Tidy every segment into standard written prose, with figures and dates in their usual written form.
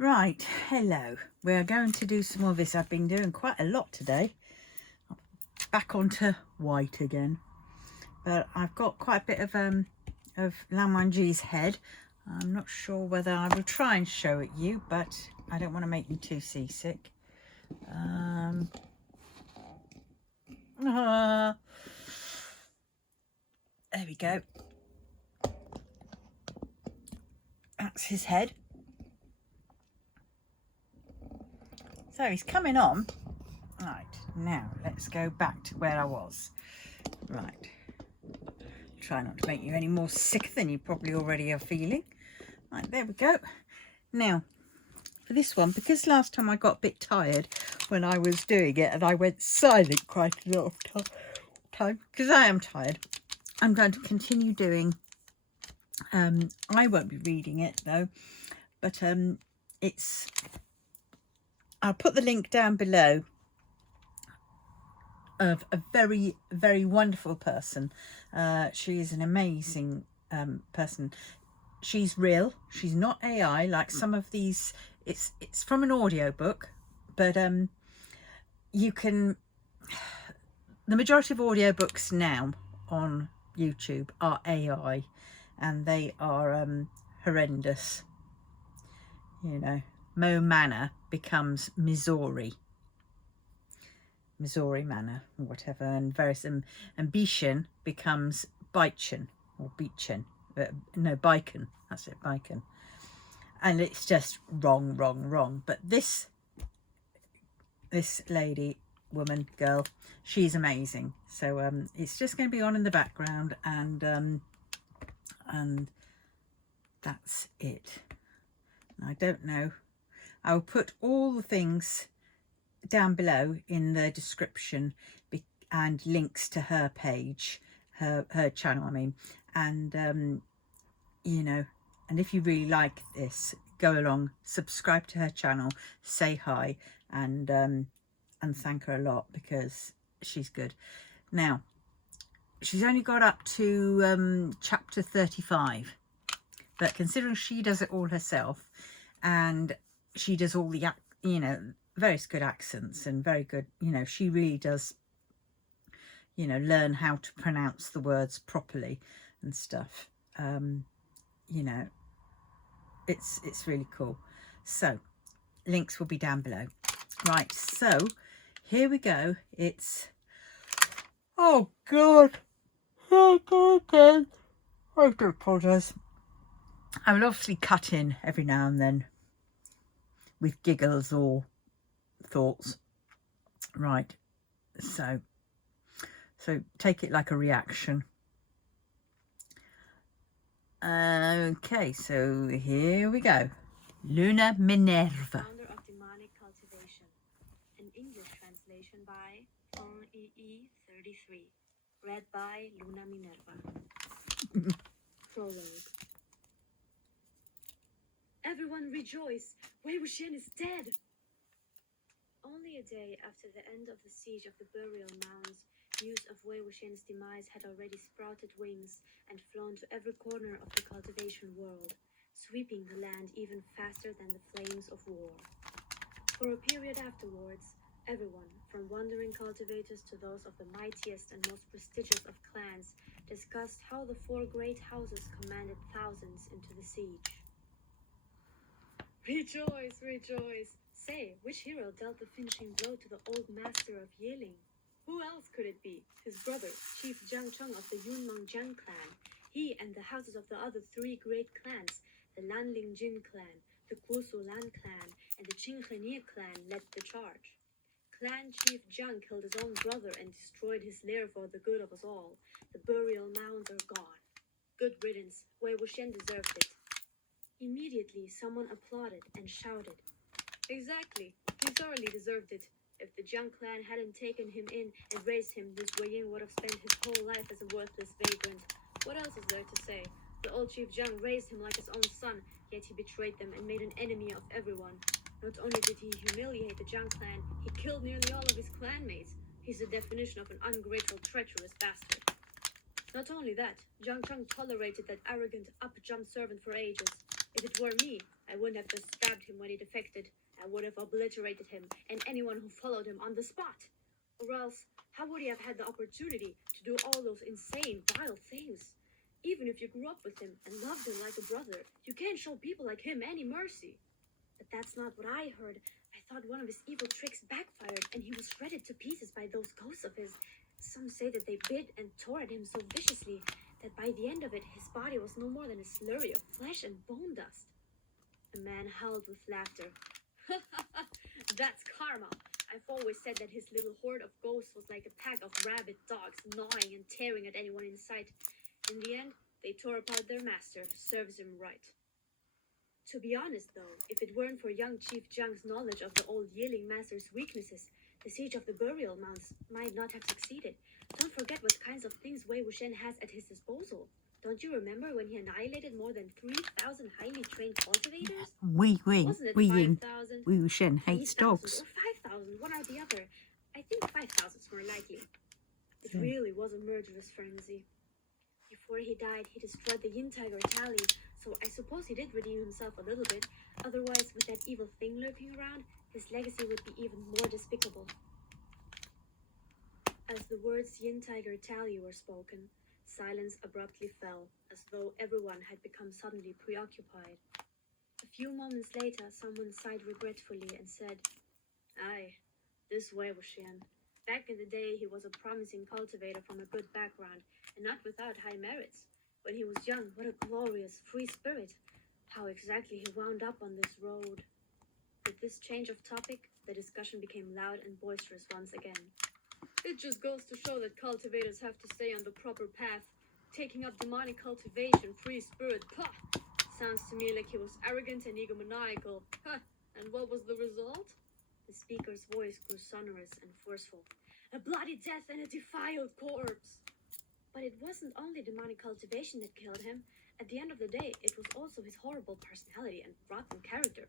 Right, hello. We're going to do some more of this. I've been doing quite a lot today. Back onto white again. But I've got quite a bit of Lamanji's head. I'm not sure whether I will try and show it you, but I don't want to make you too seasick. There we go. That's his head. So he's coming on. Right, now let's go back to where I was. Right. Try not to make you any more sick than you probably already are feeling. Right, there we go. Now, for this one, because last time I got a bit tired when I was doing it and I went silent quite a lot of time, because I am tired, I'm going to continue doing, I won't be reading it though, but I'll put the link down below of a very, very wonderful person. She is an amazing person. She's real. She's not AI like some of these. It's from an audiobook, but you can. The majority of audiobooks now on YouTube are AI, and they are horrendous. You know, Mo Manor becomes Missouri Manor or whatever, and Ambition becomes Beichen or Beechen. No, Bicon. That's it, Bicon. And it's just wrong. But this lady, woman, girl, she's amazing. So it's just going to be on in the background, and that's it. I don't know. I'll put all the things down below in the description and links to her page, her channel, I mean, and you know, and if you really like this, go along, subscribe to her channel, say hi, and thank her a lot because she's good. Now, she's only got up to chapter 35, but considering she does it all herself, and she does all the, you know, very good accents and very good, you know, she really does, you know, learn how to pronounce the words properly and stuff. You know, it's really cool. So links will be down below. Right, so here we go. It's, oh god, I do apologise. I will obviously cut in every now and then with giggles or thoughts. Right, so take it like a reaction. Okay, so here we go. Luna Minerva. Founder of Demonic Cultivation. An English translation by EE33. Read by Luna Minerva. Prologue. Everyone rejoice! Wei Wuxian is dead! Only a day after the end of the siege of the burial mounds, news of Wei Wuxian's demise had already sprouted wings and flown to every corner of the cultivation world, sweeping the land even faster than the flames of war. For a period afterwards, everyone, from wandering cultivators to those of the mightiest and most prestigious of clans, discussed how the four great houses commanded thousands into the siege. Rejoice, rejoice! Say, which hero dealt the finishing blow to the old master of Yiling? Who else could it be? His brother, Chief Jiang Cheng of the Yunmeng Jiang clan. He and the houses of the other three great clans, the Lanling Jin clan, the Guosu Lan clan, and the Qinghe clan, led the charge. Clan Chief Jiang killed his own brother and destroyed his lair for the good of us all. The burial mounds are gone. Good riddance. Wei Wuxian deserved it. Immediately, someone applauded and shouted. Exactly. He thoroughly deserved it. If the Jiang clan hadn't taken him in and raised him, this Wei Ying would have spent his whole life as a worthless vagrant. What else is there to say? The old Chief Jiang raised him like his own son, yet he betrayed them and made an enemy of everyone. Not only did he humiliate the Jiang clan, he killed nearly all of his clanmates. He's the definition of an ungrateful, treacherous bastard. Not only that, Jiang Cheng tolerated that arrogant, up-jump servant for ages. If it were me, I wouldn't have just stabbed him when he defected. I would have obliterated him and anyone who followed him on the spot. Or else, how would he have had the opportunity to do all those insane, vile things? Even if you grew up with him and loved him like a brother, you can't show people like him any mercy. But that's not what I heard. I thought one of his evil tricks backfired and he was shredded to pieces by those ghosts of his. Some say that they bit and tore at him so viciously that by the end of it, his body was no more than a slurry of flesh and bone dust. The man howled with laughter. That's karma. I've always said that his little horde of ghosts was like a pack of rabid dogs gnawing and tearing at anyone in sight. In the end, they tore apart their master to serve him right. To be honest, though, if it weren't for young Chief Jiang's knowledge of the old Yearling Master's weaknesses, the siege of the burial mounds might not have succeeded. Don't forget what kinds of things Wei Wuxian has at his disposal. Don't you remember when he annihilated more than 3,000 highly trained cultivators? Wei Wasn't it 5,000? Wuxian hates 3,000 dogs. or 5,000, one or the other. I think 5,000 is more likely. It really was a murderous frenzy. Before he died, he destroyed the Yin Tiger tally, so I suppose he did redeem himself a little bit. Otherwise, with that evil thing lurking around, his legacy would be even more despicable. As the words Yin Tiger tally were spoken, silence abruptly fell, as though everyone had become suddenly preoccupied. A few moments later, someone sighed regretfully and said, "Aye, this Wei Wuxian. Back in the day, he was a promising cultivator from a good background, and not without high merits. When he was young, what a glorious, free spirit. How exactly he wound up on this road." With this change of topic, the discussion became loud and boisterous once again. "It just goes to show that cultivators have to stay on the proper path. Taking up demonic cultivation, free spirit, pah! Sounds to me like he was arrogant and egomaniacal. Huh, and what was the result?" The speaker's voice grew sonorous and forceful. "A bloody death and a defiled corpse." But it wasn't only demonic cultivation that killed him. At the end of the day, it was also his horrible personality and rotten character.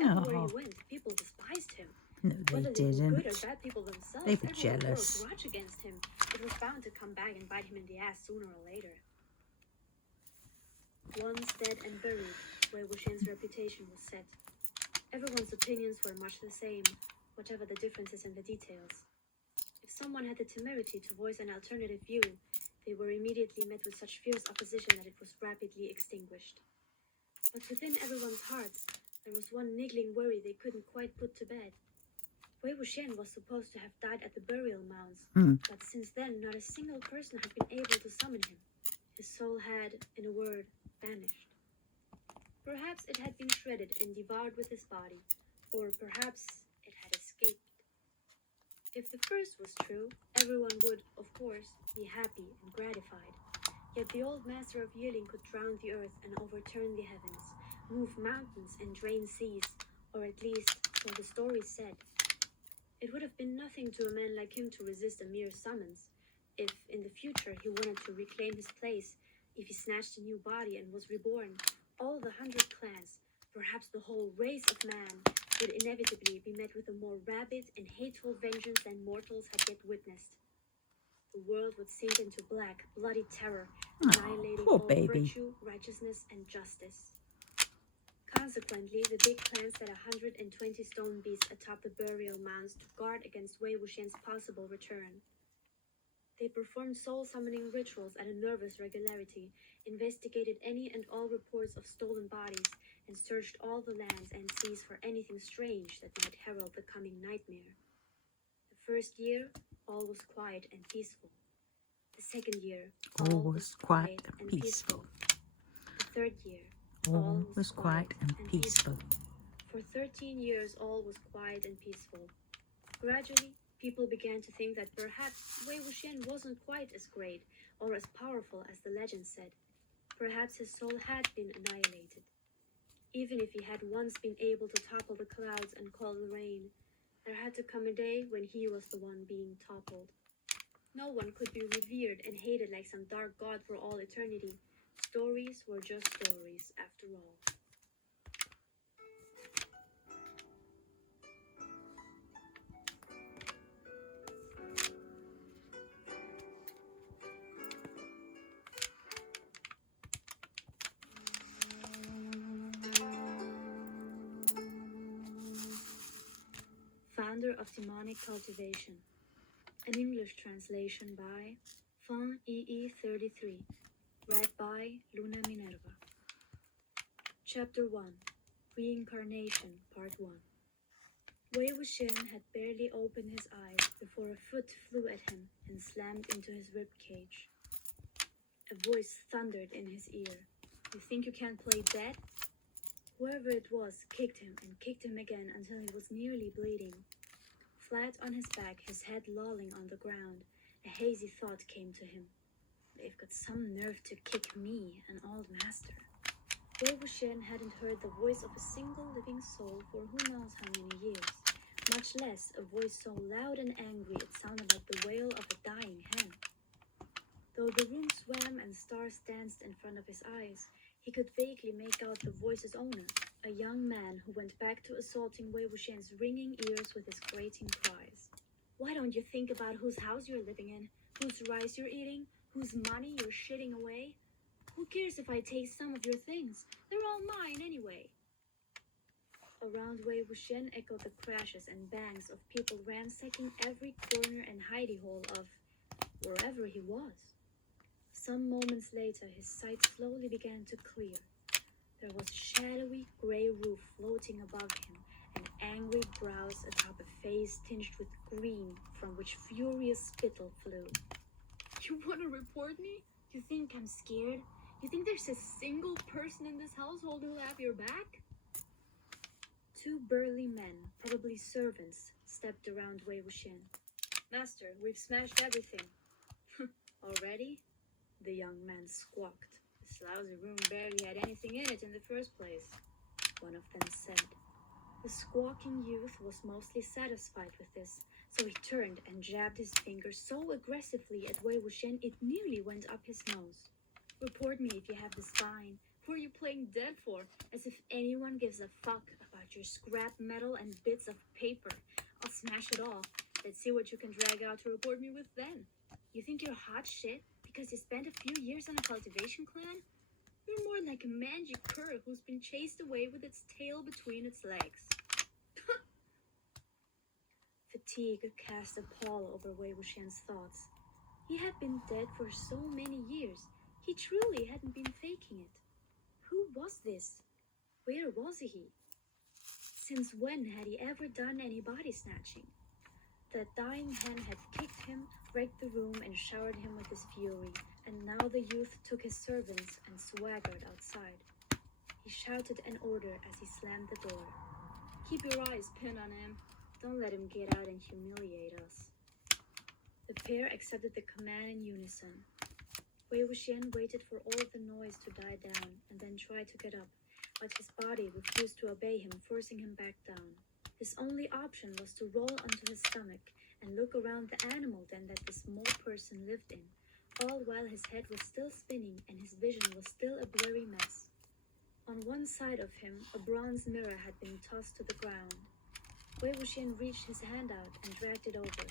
Everywhere he went, people despised him. No, they Whether they were didn't. good or bad people themselves, They were everyone jealous. bore a grudge against him. It was bound to come back and bite him in the ass sooner or later. Once dead and buried, Wei Wuxian's reputation was set. Everyone's opinions were much the same, whatever the differences in the details. If someone had the temerity to voice an alternative view, they were immediately met with such fierce opposition that it was rapidly extinguished. But within everyone's hearts, there was one niggling worry they couldn't quite put to bed. Wei Wuxian was supposed to have died at the burial mounds, but since then not a single person had been able to summon him. His soul had, in a word, vanished. Perhaps it had been shredded and devoured with his body, or perhaps it had escaped. If the first was true, everyone would, of course, be happy and gratified. Yet the old master of Yearling could drown the earth and overturn the heavens, move mountains and drain seas, or at least, so the story said. It would have been nothing to a man like him to resist a mere summons. If, in the future, he wanted to reclaim his place, if he snatched a new body and was reborn, all the 100 clans, perhaps the whole race of man, would inevitably be met with a more rabid and hateful vengeance than mortals had yet witnessed. The world would sink into black, bloody terror, annihilating poor all baby. virtue, righteousness, and justice. Consequently, the big clans set 120 stone beasts atop the burial mounds to guard against Wei Wuxian's possible return. They performed soul-summoning rituals at a nervous regularity, investigated any and all reports of stolen bodies, and searched all the lands and seas for anything strange that might herald the coming nightmare. The first year, all was quiet and peaceful. The second year, all was quiet and peaceful. The third year, All was quiet and peaceful. For 13 years, all was quiet and peaceful. Gradually, people began to think that perhaps Wei Wuxian wasn't quite as great or as powerful as the legend said. Perhaps his soul had been annihilated. Even if he had once been able to topple the clouds and call the rain, there had to come a day when he was the one being toppled. No one could be revered and hated like some dark god for all eternity. Stories were just stories, after all. Founder of Demonic Cultivation. An English translation by Fan EE33. Read by Luna Minerva. Chapter 1. Reincarnation, Part 1. Wei Wuxian had barely opened his eyes before a foot flew at him and slammed into his ribcage. A voice thundered in his ear. You think you can't play dead? Whoever it was kicked him and kicked him again until he was nearly bleeding. Flat on his back, his head lolling on the ground, a hazy thought came to him. They've got some nerve to kick me, an old master. Wei Wuxian hadn't heard the voice of a single living soul for who knows how many years, much less a voice so loud and angry it sounded like the wail of a dying hen. Though the room swam and stars danced in front of his eyes, he could vaguely make out the voice's owner, a young man who went back to assaulting Wei Wuxian's ringing ears with his grating cries. Why don't you think about whose house you're living in, whose rice you're eating, whose money you're shitting away? Who cares if I take some of your things? They're all mine anyway. Around Wei Wuxian echoed the crashes and bangs of people ransacking every corner and hidey hole of wherever he was. Some moments later, his sight slowly began to clear. There was a shadowy gray roof floating above him, and angry brows atop a face tinged with green from which furious spittle flew. You want to report me? You think I'm scared? You think there's a single person in this household who'll have your back? Two burly men, probably servants, stepped around Wei Wuxian. Master, we've smashed everything. Already? The young man squawked. This lousy room barely had anything in it in the first place, one of them said. The squawking youth was mostly satisfied with this, so he turned and jabbed his finger so aggressively at Wei Wuxian it nearly went up his nose. Report me if you have the spine. Who are you playing dead for? As if anyone gives a fuck about your scrap metal and bits of paper. I'll smash it all. Let's see what you can drag out to report me with then. You think you're hot shit because you spent a few years on a cultivation clan? You're more like a mangy cur who's been chased away with its tail between its legs. Fatigue cast a pall over Wei Wuxian's thoughts. He had been dead for so many years. He truly hadn't been faking it. Who was this? Where was he? Since when had he ever done any body snatching? The dying hen had kicked him, wrecked the room, and showered him with his fury, and now the youth took his servants and swaggered outside. He shouted an order as he slammed the door. Keep your eyes pinned on him. Don't let him get out and humiliate us. The pair accepted the command in unison. Wei Wuxian waited for all the noise to die down and then tried to get up, but his body refused to obey him, forcing him back down. His only option was to roll onto his stomach and look around the animal den that the small person lived in, all while his head was still spinning and his vision was still a blurry mess. On one side of him, a bronze mirror had been tossed to the ground. Wei Wuxian reached his hand out and dragged it over.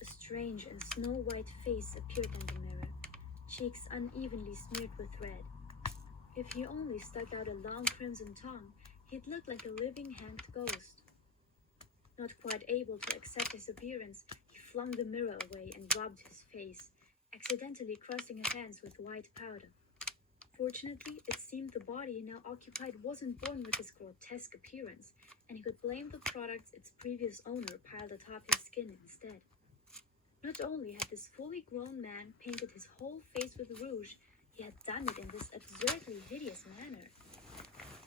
A strange and snow-white face appeared on the mirror, cheeks unevenly smeared with red. If he only stuck out a long crimson tongue, he'd look like a living hanged ghost. Not quite able to accept his appearance, he flung the mirror away and rubbed his face, accidentally crossing his hands with white powder. Fortunately, it seemed the body he now occupied wasn't born with his grotesque appearance, and he could blame the products its previous owner piled atop his skin instead. Not only had this fully grown man painted his whole face with rouge, he had done it in this absurdly hideous manner.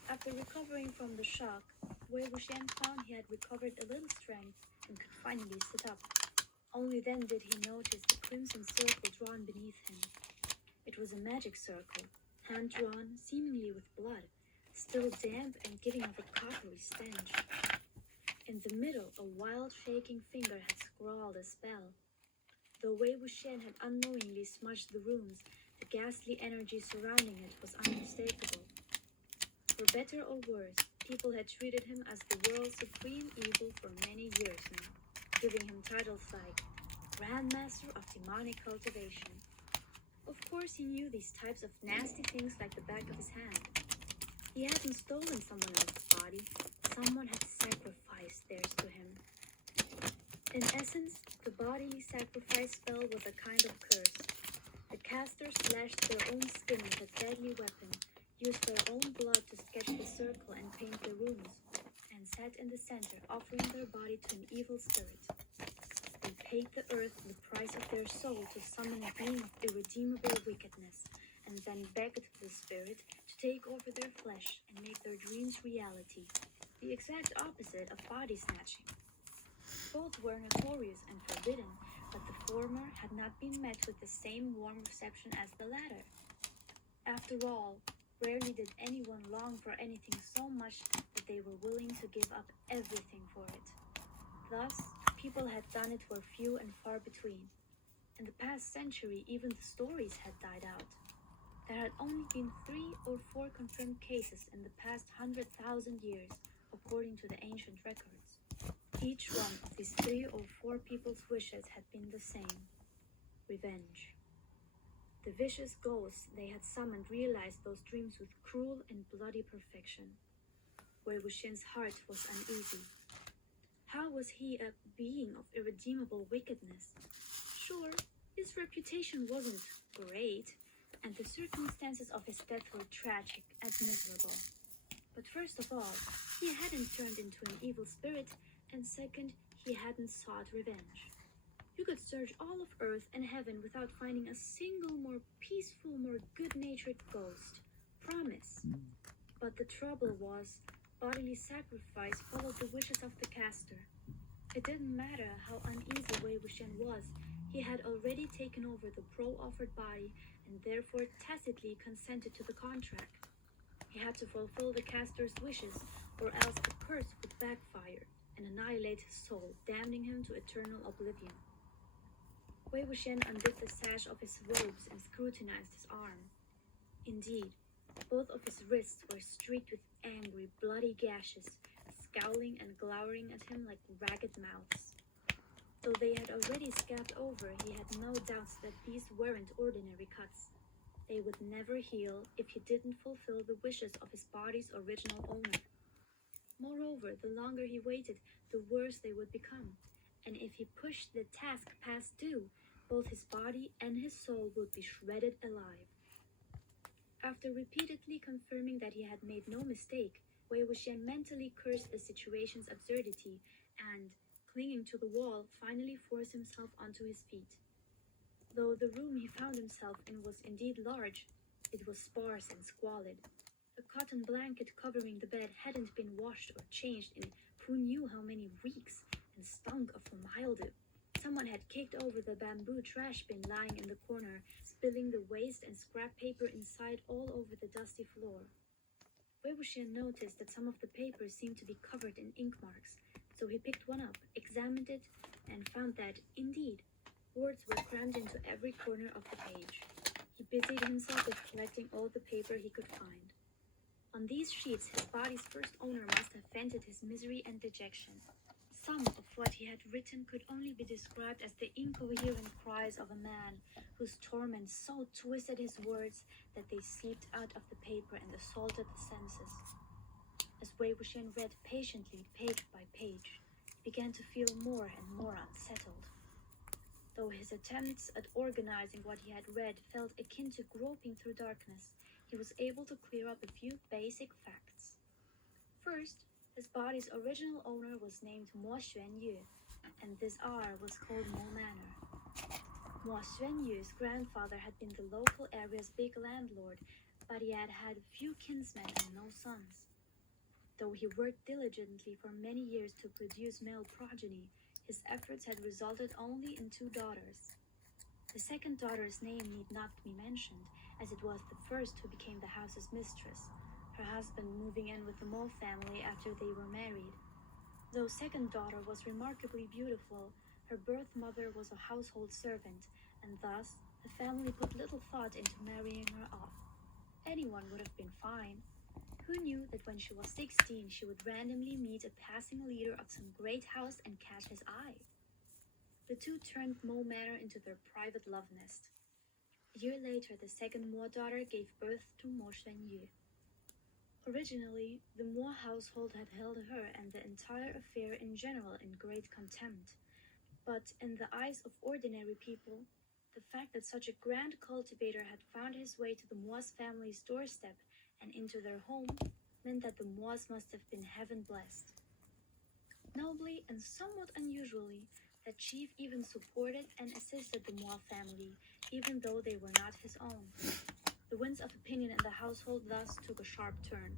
After recovering from the shock, Wei Wuxian found he had recovered a little strength and could finally sit up. Only then did he notice the crimson circle drawn beneath him. It was a magic circle, hand-drawn, seemingly with blood, still damp and giving off a coppery stench. In the middle, a wild, shaking finger had scrawled a spell. Though Wei Wuxian had unknowingly smudged the runes, the ghastly energy surrounding it was unmistakable. For better or worse, people had treated him as the world's supreme evil for many years now, giving him titles like Grandmaster of Demonic Cultivation. Of course he knew these types of nasty things like the back of his hand. He hadn't stolen someone else's body. Someone had sacrificed theirs to him. In essence, the bodily sacrifice spell was a kind of curse. The casters slashed their own skin with a deadly weapon, used their own blood to sketch the circle and paint the runes, and sat in the center, offering their body to an evil spirit. They paid the earth the price of their soul to summon a being of irredeemable wickedness, and then begged the spirit to take over their flesh and make their dreams reality, the exact opposite of body snatching. Both were notorious and forbidden, but the former had not been met with the same warm reception as the latter. After all, rarely did anyone long for anything so much that they were willing to give up everything for it. Thus, people had done it were few and far between. In the past century, even the stories had died out. There had only been 3 or 4 confirmed cases in the past 100,000 years, according to the ancient records. Each one of these 3 or 4 people's wishes had been the same: revenge. The vicious ghosts they had summoned realized those dreams with cruel and bloody perfection. Wei Wuxian's heart was uneasy. How was he a being of irredeemable wickedness? Sure, his reputation wasn't great, and the circumstances of his death were tragic and miserable. But first of all, he hadn't turned into an evil spirit, and second, he hadn't sought revenge. You could search all of Earth and heaven without finding a single more peaceful, more good-natured ghost. Promise. But the trouble was, bodily sacrifice followed the wishes of the caster. It didn't matter how uneasy Wei Wuxian was, he had already taken over the pro-offered body and therefore tacitly consented to the contract. He had to fulfill the caster's wishes, or else the curse would backfire and annihilate his soul, damning him to eternal oblivion. Wei Wuxian undid the sash of his robes and scrutinized his arm. Indeed, both of his wrists were streaked with angry, bloody gashes, scowling and glowering at him like ragged mouths. Though they had already scabbed over, he had no doubts that these weren't ordinary cuts. They would never heal if he didn't fulfill the wishes of his body's original owner. Moreover, the longer he waited, the worse they would become, and if he pushed the task past due, both his body and his soul would be shredded alive. After repeatedly confirming that he had made no mistake, Wei Wuxian mentally cursed the situation's absurdity and, clinging to the wall, finally forced himself onto his feet. Though the room he found himself in was indeed large, it was sparse and squalid. The cotton blanket covering the bed hadn't been washed or changed in who knew how many weeks, and stunk of mildew. Someone had kicked over the bamboo trash bin lying in the corner, spilling the waste and scrap paper inside all over the dusty floor. Wei Wuxian noticed that some of the papers seemed to be covered in ink marks, so he picked one up, examined it, and found that, indeed, words were crammed into every corner of the page. He busied himself with collecting all the paper he could find. On these sheets, his body's first owner must have vented his misery and dejection. Some of what he had written could only be described as the incoherent cries of a man whose torment so twisted his words that they seeped out of the paper and assaulted the senses. As Wei Wuxian read patiently, page by page, he began to feel more and more unsettled. Though his attempts at organizing what he had read felt akin to groping through darkness, he was able to clear up a few basic facts. First, his body's original owner was named Mo Xuanyue, and this R was called Mo Manor. Mo Xuanyue's grandfather had been the local area's big landlord, but he had had few kinsmen and no sons. Though he worked diligently for many years to produce male progeny, his efforts had resulted only in 2 daughters. The second daughter's name need not be mentioned, as it was the first who became the house's mistress, her husband moving in with the Mo family after they were married. Though second daughter was remarkably beautiful, her birth mother was a household servant, and thus the family put little thought into marrying her off. Anyone would have been fine. Who knew that when she was 16 she would randomly meet a passing leader of some great house and catch his eye? The two turned Mo Manor into their private love nest. A year later, the second Mo daughter gave birth to Mo Xuanyue. Originally, the Mo household had held her and the entire affair in general in great contempt, But in the eyes of ordinary people, the fact that such a grand cultivator had found his way to the Moise family's doorstep and into their home meant that the Moise must have been heaven-blessed. Nobly and somewhat unusually, that chief even supported and assisted the Moise family, even though they were not his own. The winds of opinion in the household thus took a sharp turn.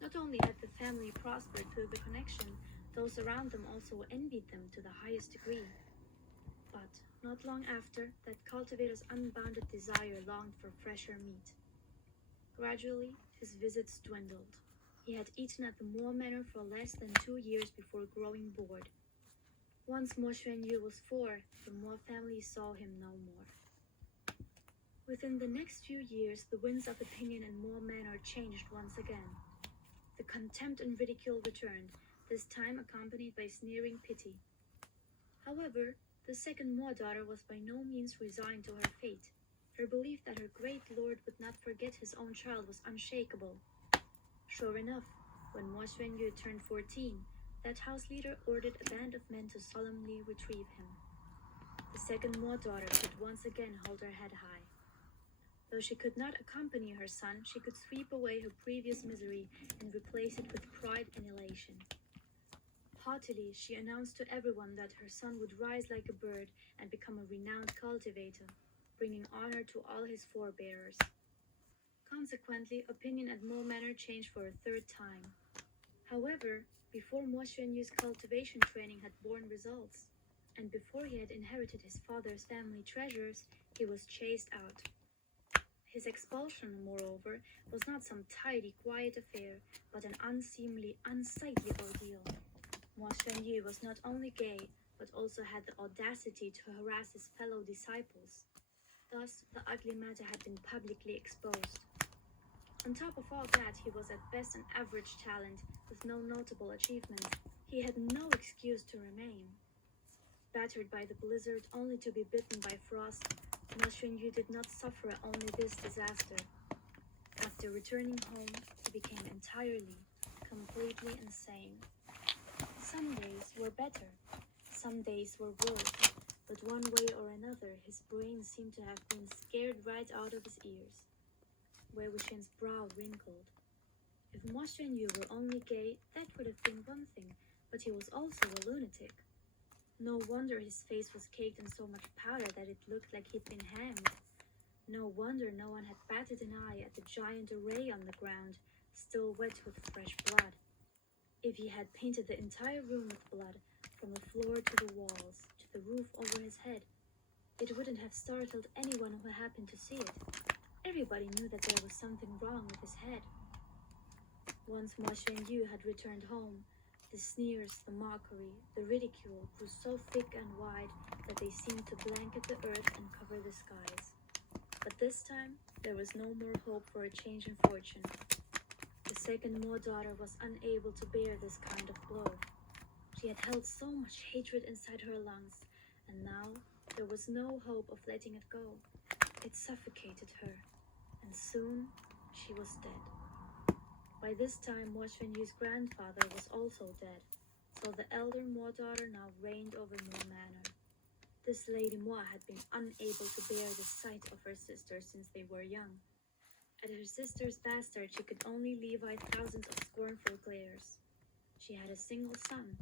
Not only had the family prospered through the connection, those around them also envied them to the highest degree. But not long after, that cultivator's unbounded desire longed for fresher meat. Gradually, his visits dwindled. He had eaten at the Moore Manor for less than 2 years before growing bored. Once Mo Xuanyu was 4, the Moore family saw him no more. Within the next few years, the winds of opinion in Moore Manor changed once again. The contempt and ridicule returned, this time accompanied by sneering pity. However, the second Moore daughter was by no means resigned to her fate. Her belief that her great lord would not forget his own child was unshakable. Sure enough, when Mo Xuanyu turned 14, that house leader ordered a band of men to solemnly retrieve him. The second Mo daughter could once again hold her head high. Though she could not accompany her son, she could sweep away her previous misery and replace it with pride and elation. Haughtily, she announced to everyone that her son would rise like a bird and become a renowned cultivator, bringing honor to all his forebears. Consequently, opinion at Mo Manor changed for a third time. However, before Mo Xuanyu's cultivation training had borne results, and before he had inherited his father's family treasures, he was chased out. His expulsion, moreover, was not some tidy, quiet affair, but an unseemly, unsightly ordeal. Mo Xuanyu was not only gay, but also had the audacity to harass his fellow disciples. Thus, the ugly matter had been publicly exposed. On top of all that, he was at best an average talent, with no notable achievements. He had no excuse to remain. Battered by the blizzard, only to be bitten by frost, Mo Xuanyu did not suffer only this disaster. After returning home, he became entirely, completely insane. Some days were better, some days were worse, but one way or another, his brain seemed to have been scared right out of his ears. Wei Wuxian's brow wrinkled. If Mo Xuanyu were only gay, that would have been one thing, but he was also a lunatic. No wonder his face was caked in so much powder that it looked like he'd been hanged. No wonder no one had batted an eye at the giant array on the ground, still wet with fresh blood. If he had painted the entire room with blood, from the floor to the walls, to the roof over his head, it wouldn't have startled anyone who happened to see it. Everybody knew that there was something wrong with his head. Once Mo Xuanyu had returned home, the sneers, the mockery, the ridicule grew so thick and wide that they seemed to blanket the earth and cover the skies. But this time, there was no more hope for a change in fortune. The second Mo daughter was unable to bear this kind of blow. She had held so much hatred inside her lungs, and now there was no hope of letting it go. It suffocated her, and soon she was dead. By this time, Mo Xuanyu's grandfather was also dead, so the elder Mo daughter now reigned over Mo Manor. This Lady Mo had been unable to bear the sight of her sister since they were young. At her sister's bastard, she could only levi thousands of scornful glares. She had a single son,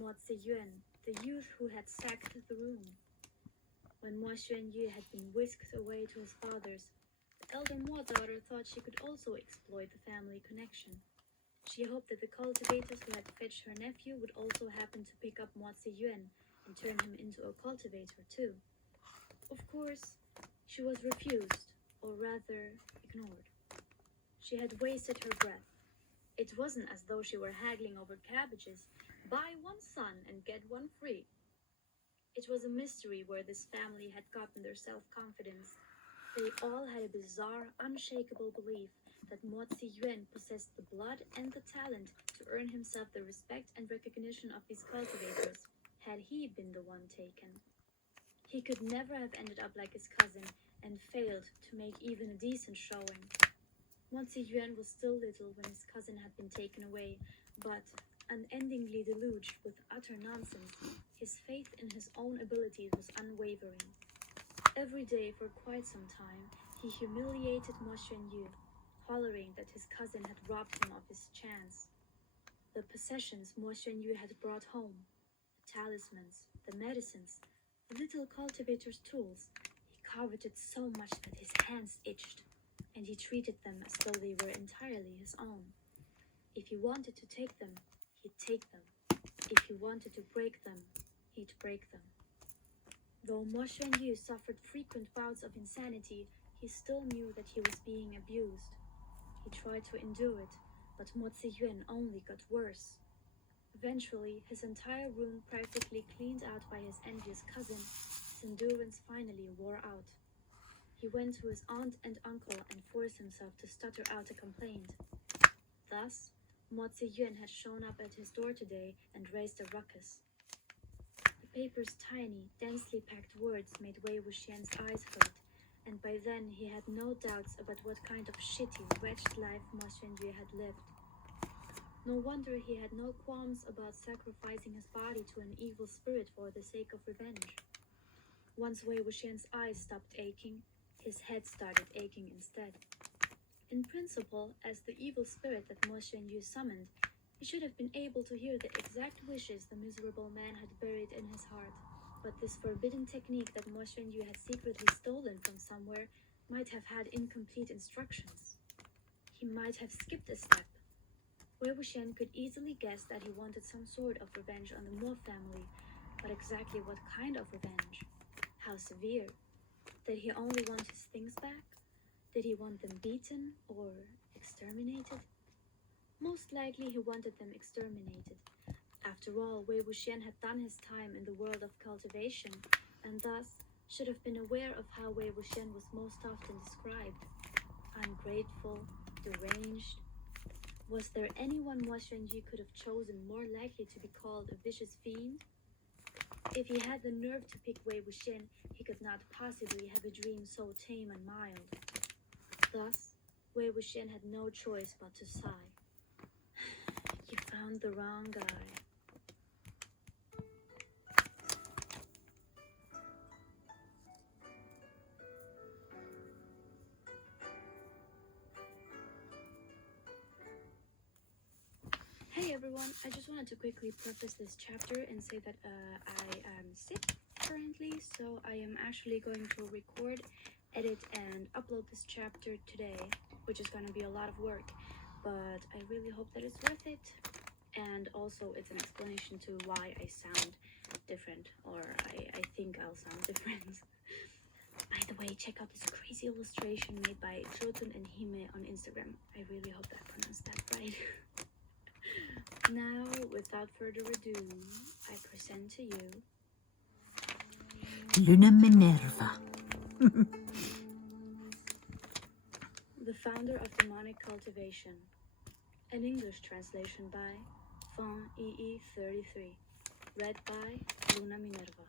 Mo Ziyuan, the youth who had sacked the room. When Mo Xuanyu had been whisked away to his father's, the elder Mo daughter thought she could also exploit the family connection. She hoped that the cultivators who had fetched her nephew would also happen to pick up Mo Ziyuan and turn him into a cultivator too. Of course, she was refused, or rather, ignored. She had wasted her breath. It wasn't as though she were haggling over cabbages. Buy one son and get one free. It was a mystery where this family had gotten their self-confidence. They all had a bizarre, unshakable belief that Mo Ziyuan possessed the blood and the talent to earn himself the respect and recognition of these cultivators, had he been the one taken. He could never have ended up like his cousin and failed to make even a decent showing. Mo Ziyuan was still little when his cousin had been taken away, but unendingly deluged with utter nonsense, his faith in his own abilities was unwavering. Every day for quite some time, he humiliated Mo Xuanyu, hollering that his cousin had robbed him of his chance. The possessions Mo Xuanyu had brought home, the talismans, the medicines, the little cultivator's tools, he coveted so much that his hands itched, and he treated them as though they were entirely his own. If he wanted to take them, he'd take them. If he wanted to break them, he'd break them. Though Mo Xuanyu suffered frequent bouts of insanity, he still knew that he was being abused. He tried to endure it, but Mo Ziyuan only got worse. Eventually, his entire room practically cleaned out by his envious cousin, his endurance finally wore out. He went to his aunt and uncle and forced himself to stutter out a complaint. Thus, Mo Ziyuan had shown up at his door today and raised a ruckus. The paper's tiny, densely packed words made Wei Wuxian's eyes hurt, and by then he had no doubts about what kind of shitty, wretched life Mo Xuanyu had lived. No wonder he had no qualms about sacrificing his body to an evil spirit for the sake of revenge. Once Wei Wuxian's eyes stopped aching, his head started aching instead. In principle, as the evil spirit that Mo Xuanyu summoned, he should have been able to hear the exact wishes the miserable man had buried in his heart. But this forbidden technique that Mo Xuanyu had secretly stolen from somewhere might have had incomplete instructions. He might have skipped a step. Wei Wuxian could easily guess that he wanted some sort of revenge on the Mo family, but exactly what kind of revenge? How severe? Did he only want his things back? Did he want them beaten or exterminated? Most likely he wanted them exterminated. After all, Wei Wuxian had done his time in the world of cultivation, and thus should have been aware of how Wei Wuxian was most often described. Ungrateful, deranged. Was there anyone Mo Xuanyu could have chosen more likely to be called a vicious fiend? If he had the nerve to pick Wei Wuxian, he could not possibly have a dream so tame and mild. Thus, Wei Wuxian had no choice but to sigh. You found the wrong guy. Hey everyone, I just wanted to quickly preface this chapter and say that I am sick currently, so I am actually going to record, edit, and upload this chapter today, which is going to be a lot of work, but I really hope that it's worth it. And also it's an explanation to why I sound different, or I think I'll sound different. By the way, check out this crazy illustration made by Jotun and Hime on Instagram. I really hope that I pronounced that right. Now, without further ado, I present to you Luna Minerva. The Founder of Demonic Cultivation. An English translation by Fan EE33. Read by Luna Minerva.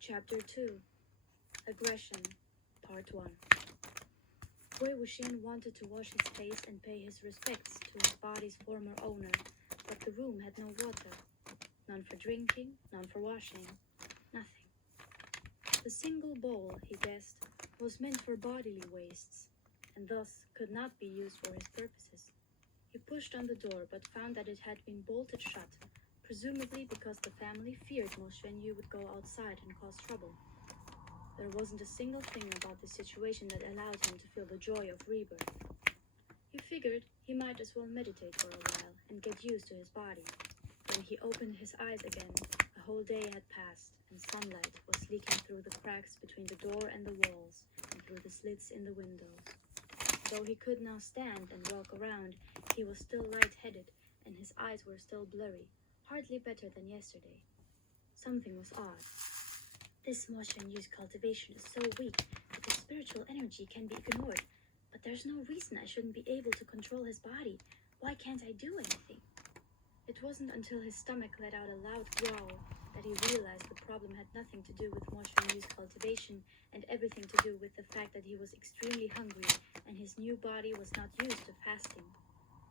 Chapter 2. Aggression. Part 1. Wei Wuxian wanted to wash his face and pay his respects to his body's former owner, but the room had no water. None for drinking, none for washing, nothing. The single bowl, he guessed, was meant for bodily wastes, and thus could not be used for his purposes. He pushed on the door, but found that it had been bolted shut, presumably because the family feared Mo Xuanyu would go outside and cause trouble. There wasn't a single thing about the situation that allowed him to feel the joy of rebirth. He figured he might as well meditate for a while and get used to his body. When he opened his eyes again, a whole day had passed, and sunlight was leaking through the cracks between the door and the walls, and through the slits in the windows. Though he could now stand and walk around, he was still lightheaded, and his eyes were still blurry, hardly better than yesterday. Something was odd. This Mo Xuanyu's cultivation is so weak that the spiritual energy can be ignored, but there's no reason I shouldn't be able to control his body. Why can't I do anything? It wasn't until his stomach let out a loud growl that he realized the problem had nothing to do with Mo Xuanyu's cultivation and everything to do with the fact that he was extremely hungry and his new body was not used to fasting.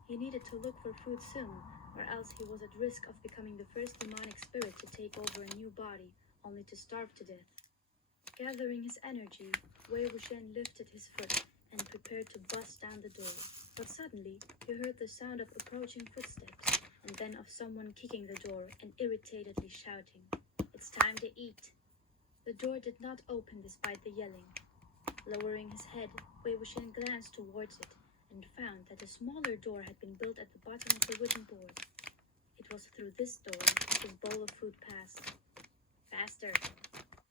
He needed to look for food soon, or else he was at risk of becoming the first demonic spirit to take over a new body, only to starve to death. Gathering his energy, Wei Wuxian lifted his foot and prepared to bust down the door. But suddenly, he heard the sound of approaching footsteps, and then of someone kicking the door and irritatedly shouting, "It's time to eat." The door did not open despite the yelling. Lowering his head, Wei Wuxian glanced towards it and found that a smaller door had been built at the bottom of the wooden board. It was through this door his bowl of food passed. "Faster,"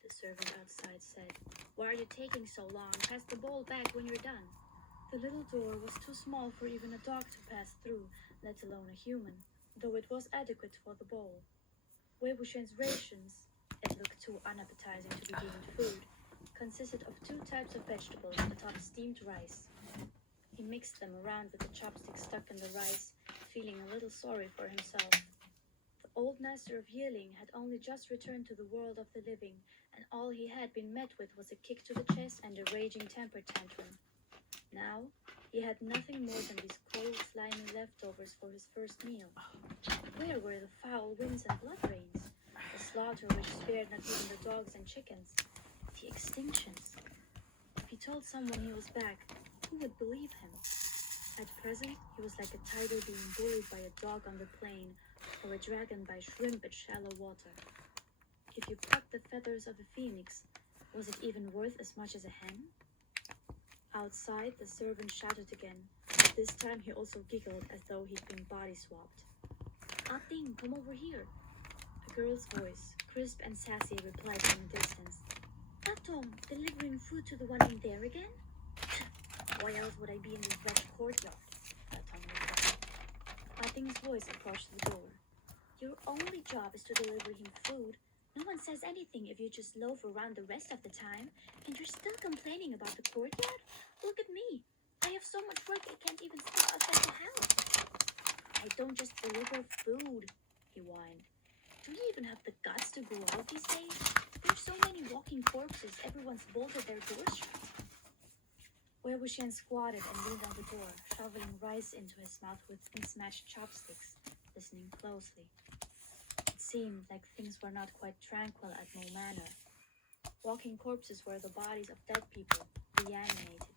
the servant outside said. "Why are you taking so long? Pass the bowl back when you're done." The little door was too small for even a dog to pass through, let alone a human, though it was adequate for the bowl. Wei Wuxian's rations, it looked too unappetizing to be deemed food, consisted of 2 types of vegetables atop steamed rice. He mixed them around with the chopsticks stuck in the rice, feeling a little sorry for himself. The old master of Yiling had only just returned to the world of the living, and all he had been met with was a kick to the chest and a raging temper tantrum. Now, he had nothing more than these cold, slimy leftovers for his first meal. Where were the foul winds and blood rains? The slaughter which spared not even the dogs and chickens? The extinctions? If he told someone he was back, who would believe him? At present, he was like a tiger being bullied by a dog on the plain, or a dragon by shrimp at shallow water. If you plucked the feathers of a phoenix, was it even worth as much as a hen? Outside, the servant shouted again, but this time he also giggled as though he'd been body swapped. "Ah Ting, come over here." A girl's voice, crisp and sassy, replied from a distance. "Ah Tom, delivering food to the one in there again?" "Why else would I be in this wretched courtyard?" Ah Tom replied. Ah Ting's voice approached the door. "Your only job is to deliver him food. No one says anything if you just loaf around the rest of the time, and you're still complaining about the courtyard? Look at me. I have so much work I can't even step outside the house." "I don't just deliver food," he whined. "Do you even have the guts to go out these days? There's so many walking corpses, everyone's bolted their doors shut." Wei Wuxian squatted and leaned on the door, shoveling rice into his mouth with mismatched chopsticks, listening closely. It seemed like things were not quite tranquil at Mo Manor. Walking corpses were the bodies of dead people, reanimated.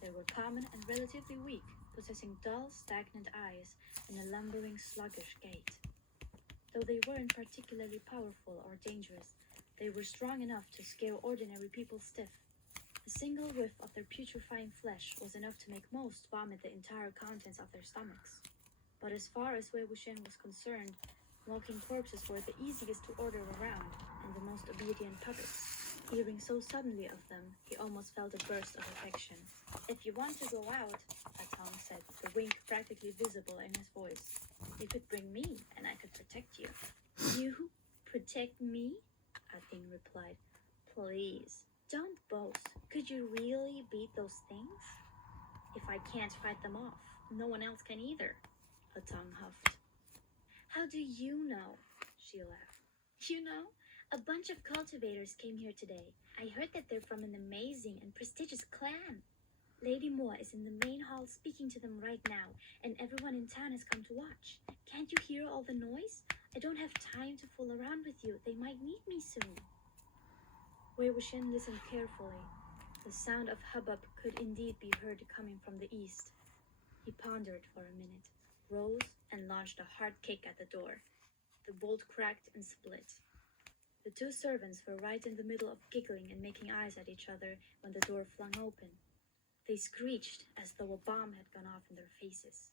They were common and relatively weak, possessing dull, stagnant eyes and a lumbering, sluggish gait. Though they weren't particularly powerful or dangerous, they were strong enough to scare ordinary people stiff. A single whiff of their putrefying flesh was enough to make most vomit the entire contents of their stomachs. But as far as Wei Wuxian was concerned, walking corpses were the easiest to order around and the most obedient puppets. Hearing so suddenly of them, he almost felt a burst of affection. "If you want to go out," Atong said, the wink practically visible in his voice, "you could bring me, and I could protect you." "You? Protect me?" Ating replied. "Please, don't boast. Could you really beat those things?" "If I can't fight them off, no one else can either," Atong huffed. "How do you know?" she laughed. "You know, a bunch of cultivators came here today. I heard that they're from an amazing and prestigious clan. Lady Moore is in the main hall speaking to them right now, and everyone in town has come to watch. Can't you hear all the noise? I don't have time to fool around with you. They might need me soon." Wei Wuxian listened carefully. The sound of hubbub could indeed be heard coming from the east. He pondered for a minute, rose, and launched a hard kick at the door. The bolt cracked and split. The 2 servants were right in the middle of giggling and making eyes at each other when the door flung open. They screeched as though a bomb had gone off in their faces.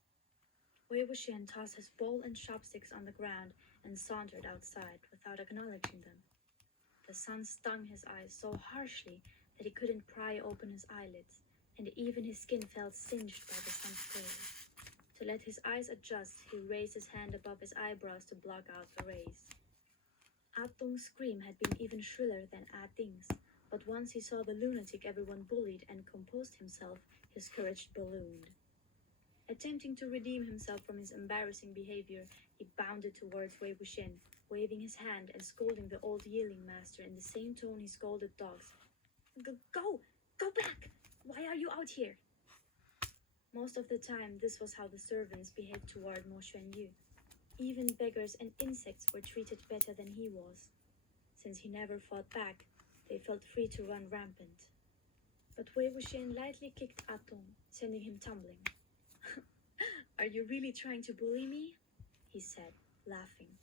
Wei Wuxian tossed his bowl and chopsticks on the ground and sauntered outside without acknowledging them. The sun stung his eyes so harshly that he couldn't pry open his eyelids, and even his skin felt singed by the sun's rays. To let his eyes adjust, he raised his hand above his eyebrows to block out the rays. Ah Tong's scream had been even shriller than Ah Ting's, but once he saw the lunatic everyone bullied and composed himself, his courage ballooned. Attempting to redeem himself from his embarrassing behavior, he bounded towards Wei Wuxian, waving his hand and scolding the old Yiling master in the same tone he scolded dogs. Go back! Why are you out here?" Most of the time, this was how the servants behaved toward Mo Xuanyu. Even beggars and insects were treated better than he was. Since he never fought back, they felt free to run rampant. But Wei Wuxian lightly kicked Ah Tong, sending him tumbling. "Are you really trying to bully me?" he said, laughing.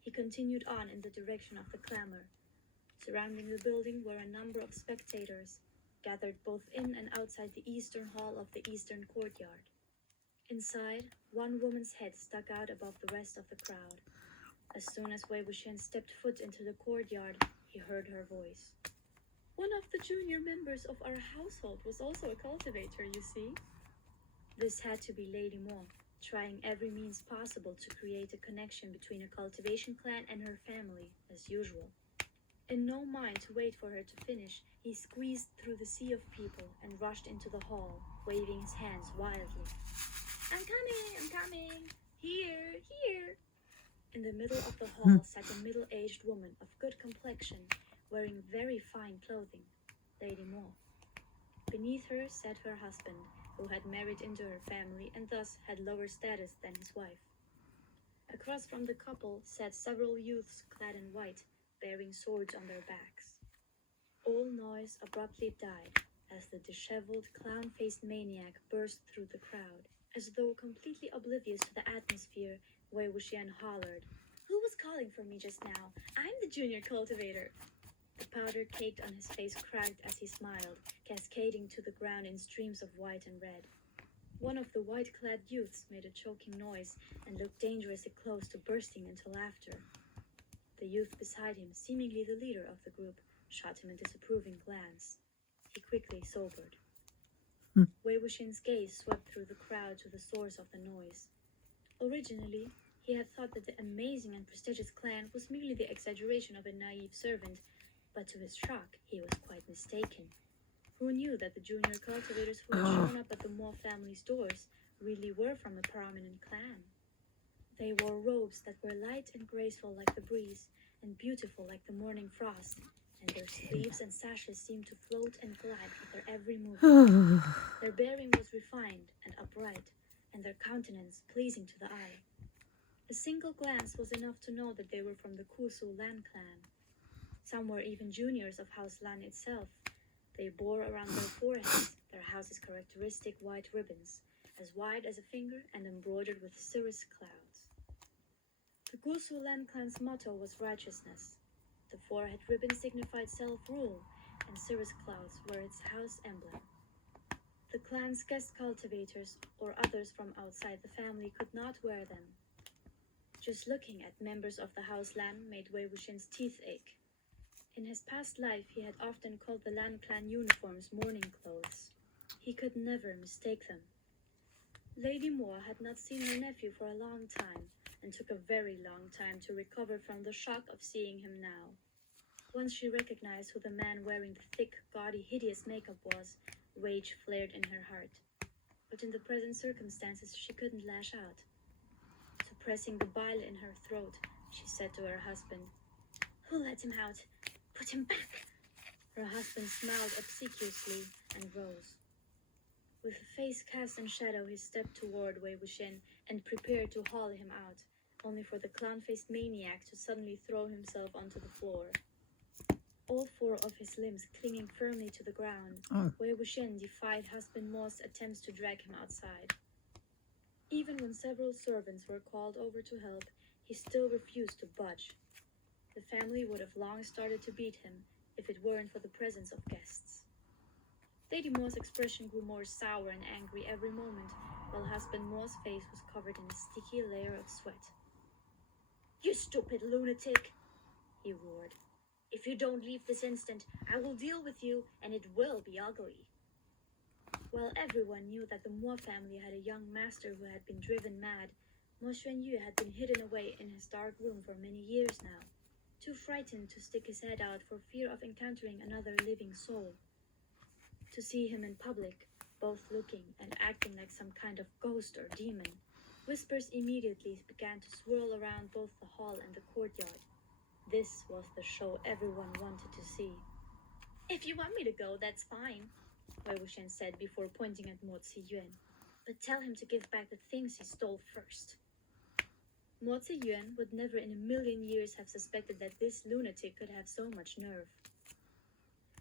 He continued on in the direction of the clamor. Surrounding the building were a number of spectators, gathered both in and outside the eastern hall of the eastern courtyard. Inside, one woman's head stuck out above the rest of the crowd. As soon as Wei Wuxian stepped foot into the courtyard, he heard her voice. "One of the junior members of our household was also a cultivator, you see." This had to be Lady Mo, trying every means possible to create a connection between a cultivation clan and her family, as usual. In no mind to wait for her to finish, he squeezed through the sea of people and rushed into the hall, waving his hands wildly. I'm coming! Here! In the middle of the hall sat a middle-aged woman of good complexion, wearing very fine clothing, Lady Mo. Beneath her sat her husband, who had married into her family and thus had lower status than his wife. Across from the couple sat several youths clad in white, bearing swords on their backs. All noise abruptly died as the disheveled, clown-faced maniac burst through the crowd. As though completely oblivious to the atmosphere, Wei Wuxian hollered, "Who was calling for me just now? I'm the junior cultivator." The powder caked on his face cracked as he smiled, cascading to the ground in streams of white and red. One of the white-clad youths made a choking noise and looked dangerously close to bursting into laughter. The youth beside him, seemingly the leader of the group, shot him a disapproving glance. He quickly sobered. Wei Wuxian's gaze swept through the crowd to the source of the noise. Originally, he had thought that the amazing and prestigious clan was merely the exaggeration of a naive servant, but to his shock, he was quite mistaken. Who knew that the junior cultivators who had shown up at the Mo family's doors really were from a prominent clan? They wore robes that were light and graceful like the breeze, and beautiful like the morning frost, and their sleeves and sashes seemed to float and glide with their every movement. Their bearing was refined and upright, and their countenance pleasing to the eye. A single glance was enough to know that they were from the Kusu Lan clan. Some were even juniors of House Lan itself. They bore around their foreheads their house's characteristic white ribbons, as wide as a finger and embroidered with cirrus clouds. The Kusu Lan clan's motto was righteousness. The forehead ribbon signified self-rule, and cirrus clouds were its house emblem. The clan's guest cultivators, or others from outside the family, could not wear them. Just looking at members of the House Lan made Wei Wuxian's teeth ache. In his past life, he had often called the Lan clan uniforms morning clothes. He could never mistake them. Lady Mo had not seen her nephew for a long time, and took a very long time to recover from the shock of seeing him now. Once she recognized who the man wearing the thick, gaudy, hideous makeup was, rage flared in her heart. But in the present circumstances, she couldn't lash out. Suppressing the bile in her throat, she said to her husband, "Who let him out? Put him back!" Her husband smiled obsequiously and rose. With a face cast in shadow, he stepped toward Wei Wuxian and prepared to haul him out, only for the clown-faced maniac to suddenly throw himself onto the floor. All four of his limbs clinging firmly to the ground, Wei Wuxian defied husband Mo's attempts to drag him outside. Even when several servants were called over to help, he still refused to budge. The family would have long started to beat him if it weren't for the presence of guests. Lady Mo's expression grew more sour and angry every moment, while husband Mo's face was covered in a sticky layer of sweat. "You stupid lunatic!" he roared. "If you don't leave this instant, I will deal with you, and it will be ugly." While everyone knew that the Mo family had a young master who had been driven mad, Mo Xuanyu had been hidden away in his dark room for many years now, too frightened to stick his head out for fear of encountering another living soul. To see him in public, both looking and acting like some kind of ghost or demon, whispers immediately began to swirl around both the hall and the courtyard. This was the show everyone wanted to see. "If you want me to go, that's fine," Wei Wuxian said before pointing at Mo Ziyuan. but tell him to give back the things he stole first. Mo Ziyuan would never in a million years have suspected that this lunatic could have so much nerve.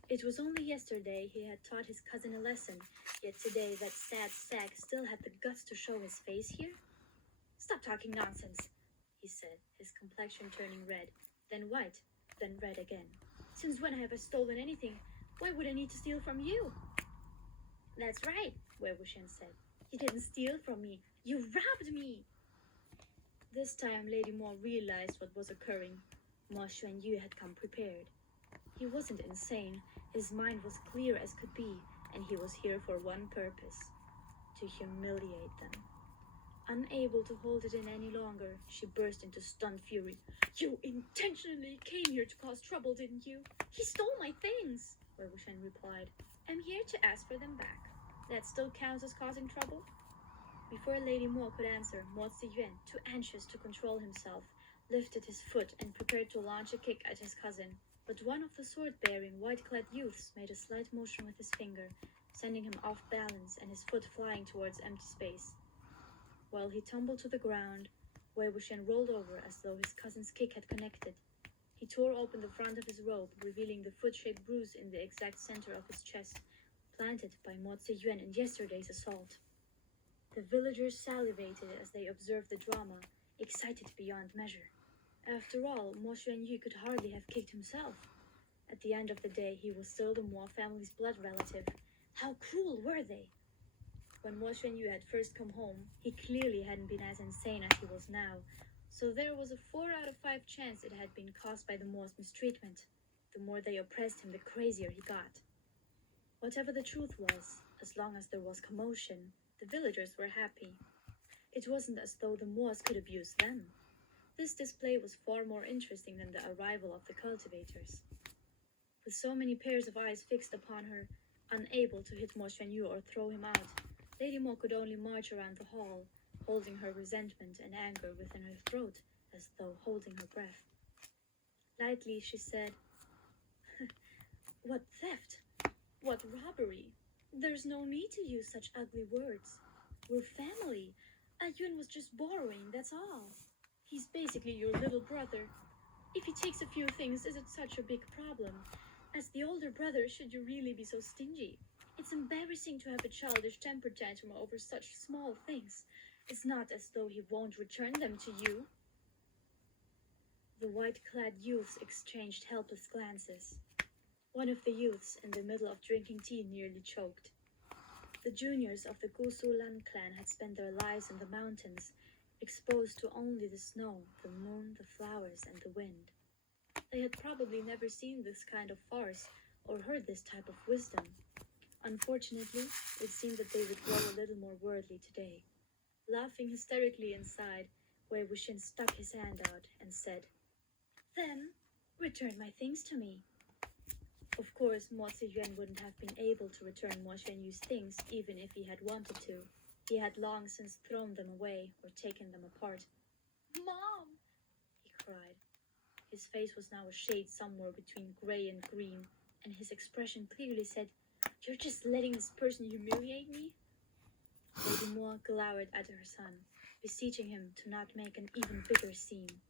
It was only yesterday he had taught his cousin a lesson, yet today that sad sack still had the guts to show his face here? "Stop talking nonsense," he said, his complexion turning red, then white, then red again. "Since when have I stolen anything? Why would I need to steal from you?" "That's right," Wei Wuxian said. "You didn't steal from me. You robbed me." This time Lady Mo realized what was occurring. Mo Xuanyu had come prepared. He wasn't insane. His mind was clear as could be, and he was here for one purpose: to humiliate them. Unable to hold it in any longer, she burst into stunned fury. "You intentionally came here to cause trouble, didn't you?" "He stole my things," Wei Wuxian replied. "I'm here to ask for them back. That still counts as causing trouble?" Before Lady Mo could answer, Mo Ziyuan, too anxious to control himself, lifted his foot and prepared to launch a kick at his cousin. But one of the sword-bearing, white-clad youths made a slight motion with his finger, sending him off balance and his foot flying towards empty space. While he tumbled to the ground, Wei Wuxian rolled over as though his cousin's kick had connected. He tore open the front of his robe, revealing the foot-shaped bruise in the exact center of his chest, planted by Mo Ziyuan in yesterday's assault. The villagers salivated as they observed the drama, excited beyond measure. After all, Mo Xuanyu could hardly have kicked himself. At the end of the day, he was still the Mo family's blood relative. How cruel were they? When Mo Xuanyu had first come home, he clearly hadn't been as insane as he was now, so there was a 4 out of 5 chance it had been caused by the Mo's mistreatment. The more they oppressed him, the crazier he got. Whatever the truth was, as long as there was commotion, the villagers were happy. It wasn't as though the Moors could abuse them. This display was far more interesting than the arrival of the cultivators. With so many pairs of eyes fixed upon her, unable to hit Mo Xuanyu or throw him out, Lady Mo could only march around the hall, holding her resentment and anger within her throat, as though holding her breath. Lightly she said, "What theft? What robbery? There's no need to use such ugly words. We're family. Ayuan was just borrowing, that's all. He's basically your little brother. If he takes a few things, is it such a big problem? As the older brother, should you really be so stingy? It's embarrassing to have a childish temper tantrum over such small things. It's not as though he won't return them to you." The white-clad youths exchanged helpless glances. One of the youths, in the middle of drinking tea, nearly choked. The juniors of the Gusu Lan clan had spent their lives in the mountains, exposed to only the snow, the moon, the flowers, and the wind. They had probably never seen this kind of farce or heard this type of wisdom. Unfortunately, it seemed that they would grow a little more worldly today. Laughing hysterically inside, Wei Wuxian stuck his hand out and said, "Then, return my things to me." Of course, Mo Ziyuan wouldn't have been able to return Mo Xuanyu's things even if he had wanted to. He had long since thrown them away or taken them apart. "Mom!" he cried. His face was now a shade somewhere between gray and green, and his expression clearly said, "You're just letting this person humiliate me?" Lady Mo glowered at her son, beseeching him to not make an even bigger scene.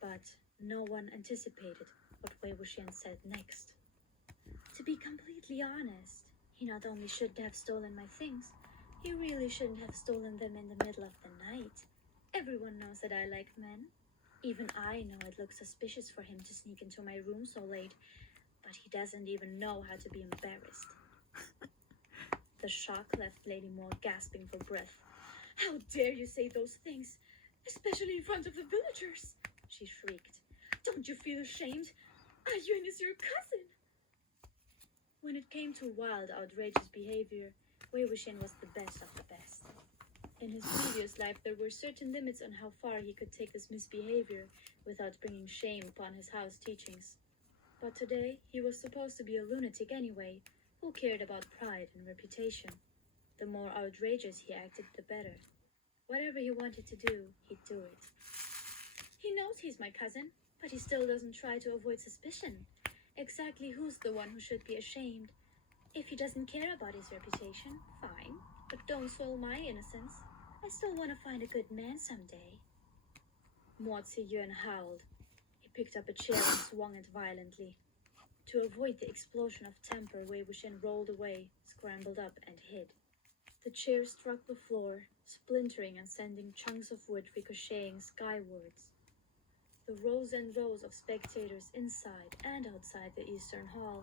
But no one anticipated what Wei Wuxian said next. "To be completely honest, he not only shouldn't have stolen my things, he really shouldn't have stolen them in the middle of the night. Everyone knows that I like men. Even I know it looks suspicious for him to sneak into my room so late, but he doesn't even know how to be embarrassed." The shock left Lady Mo gasping for breath. "How dare you say those things, especially in front of the villagers?" she shrieked. "Don't you feel ashamed? Ayuan is your cousin." When it came to wild, outrageous behavior, Wei Wuxian was the best of the best. In his previous life, there were certain limits on how far he could take this misbehavior without bringing shame upon his house teachings. But today, he was supposed to be a lunatic anyway. Who cared about pride and reputation? The more outrageous he acted, the better. Whatever he wanted to do, he'd do it. "He knows he's my cousin, but he still doesn't try to avoid suspicion. Exactly who's the one who should be ashamed? If he doesn't care about his reputation, fine. But don't soil my innocence. I still want to find a good man someday. Mo Ziyuan howled. He picked up a chair and swung it violently. To avoid the explosion of temper, Wei Wuxian rolled away, scrambled up, and hid. The chair struck the floor, splintering and sending chunks of wood ricocheting skywards. The rows and rows of spectators inside and outside the Eastern Hall,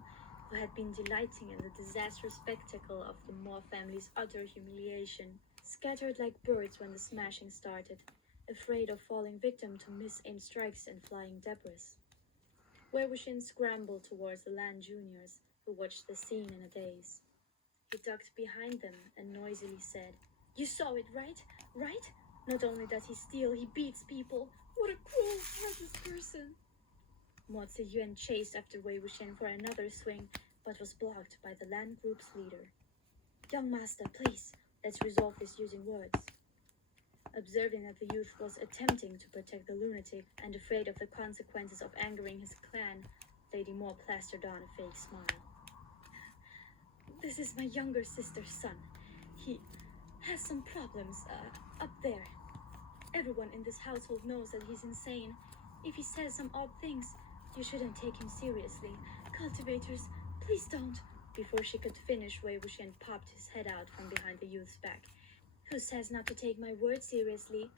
who had been delighting in the disastrous spectacle of the Mo family's utter humiliation, scattered like birds when the smashing started, afraid of falling victim to misaimed strikes and flying debris. Wei Wuxian scrambled towards the Lan juniors, who watched the scene in a daze. He ducked behind them and noisily said, "You saw it, right? Right? Not only does he steal, he beats people. What a cruel, heartless person!" Mo Ziyuan chased after Wei Wuxian for another swing, but was blocked by the Lan group's leader. "Young master, please, let's resolve this using words." Observing that the youth was attempting to protect the lunatic and afraid of the consequences of angering his clan, Lady Mo plastered on a fake smile. "This is my younger sister's son. He has some problems, up there. Everyone in this household knows that he's insane. If he says some odd things, you shouldn't take him seriously. Cultivators, please don't." Before she could finish, Wei Wuxian popped his head out from behind the youth's back. "Who says not to take my word seriously?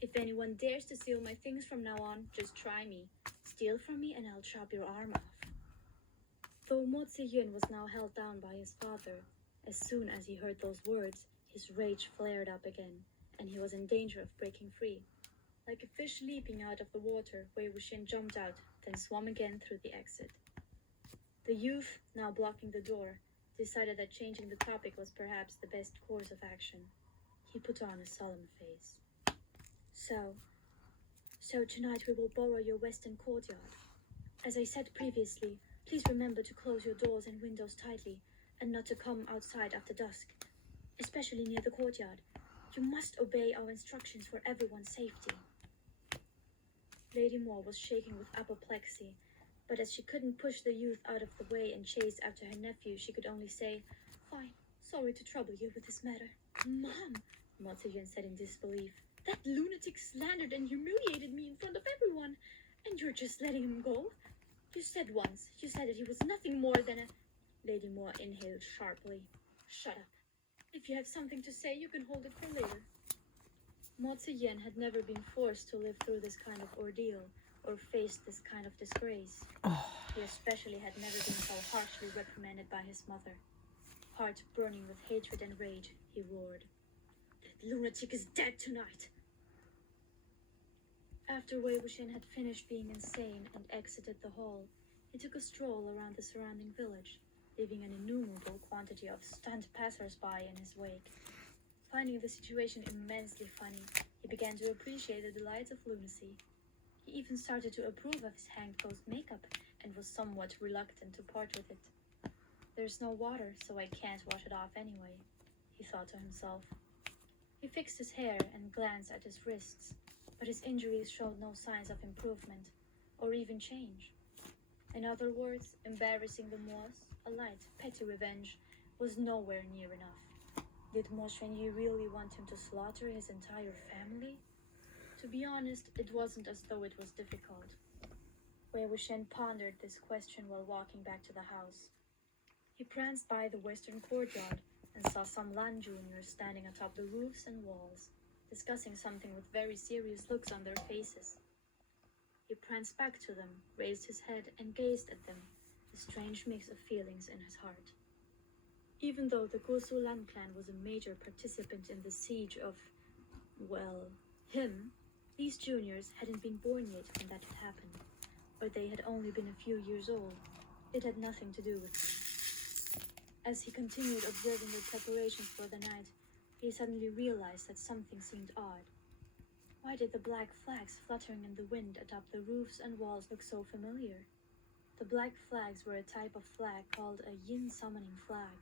If anyone dares to steal my things from now on, just try me. Steal from me and I'll chop your arm off." Though Mo Ziyuan was now held down by his father, as soon as he heard those words, his rage flared up again, and he was in danger of breaking free. Like a fish leaping out of the water, Wei Wuxian jumped out, then swam again through the exit. The youth, now blocking the door, decided that changing the topic was perhaps the best course of action. He put on a solemn face. So tonight we will borrow your western courtyard. As I said previously, please remember to close your doors and windows tightly, and not to come outside after dusk, especially near the courtyard. You must obey our instructions for everyone's safety." Lady Mo was shaking with apoplexy, but as she couldn't push the youth out of the way and chase after her nephew, she could only say, "Fine, sorry to trouble you with this matter." "Mom," Mo Ziyuan said in disbelief, "that lunatic slandered and humiliated me in front of everyone, and you're just letting him go? You said that he was nothing more than a..." Lady Mo inhaled sharply. "Shut up. If you have something to say, you can hold it for later." Mo Ziyuan had never been forced to live through this kind of ordeal, or face this kind of disgrace. He especially had never been so harshly reprimanded by his mother. Heart burning with hatred and rage, he roared, "That lunatic is dead tonight!" After Wei Wuxian had finished being insane and exited the hall, he took a stroll around the surrounding village, leaving an innumerable quantity of stunned passers-by in his wake. Finding the situation immensely funny, he began to appreciate the delights of lunacy. He even started to approve of his hanged ghost makeup and was somewhat reluctant to part with it. "There's no water, so I can't wash it off anyway," he thought to himself. He fixed his hair and glanced at his wrists, but his injuries showed no signs of improvement, or even change. In other words, embarrassing the Moors, a light, petty revenge, was nowhere near enough. Did Mo Xuanyi really want him to slaughter his entire family? To be honest, it wasn't as though it was difficult. Wei Wuxian pondered this question while walking back to the house. He pranced by the western courtyard and saw some Lan juniors standing atop the roofs and walls, discussing something with very serious looks on their faces. He pranced back to them, raised his head, and gazed at them, a strange mix of feelings in his heart. Even though the Gusu Lan clan was a major participant in the siege of, well, him, these juniors hadn't been born yet when that had happened, or they had only been a few years old. It had nothing to do with him. As he continued observing the preparations for the night, he suddenly realized that something seemed odd. Why did the black flags fluttering in the wind atop the roofs and walls look so familiar? The black flags were a type of flag called a yin summoning flag.